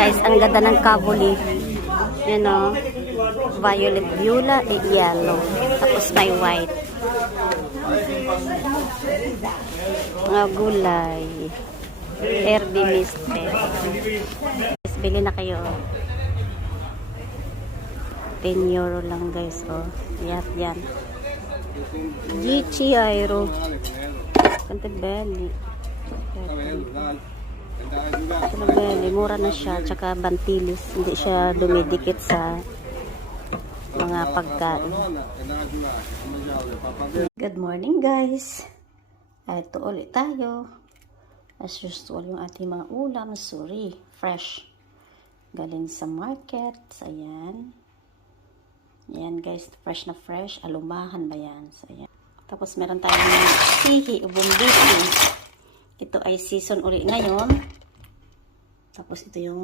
guys, ang ganda ng kabuli. Yan o. Violet, viola, yellow. Tapos may white. Mga gulay. Herby miste. Guys, bili na kayo. 10 euro lang guys. Oh. Yan. Gichi Aero. Cantabelli. Cantabelli. Mura na siya. Tsaka bantilis. Hindi siya dumidikit sa mga pagkain. Good morning guys. Ito ulit tayo. As usual yung ating mga ulam. Suri. Fresh. Galing sa market. Ayan. Ayan guys, fresh na fresh. Alumahan ba yan? So, ayan. Tapos meron tayong sihi, ubumbiti. Ito ay season uli ngayon. Tapos ito yung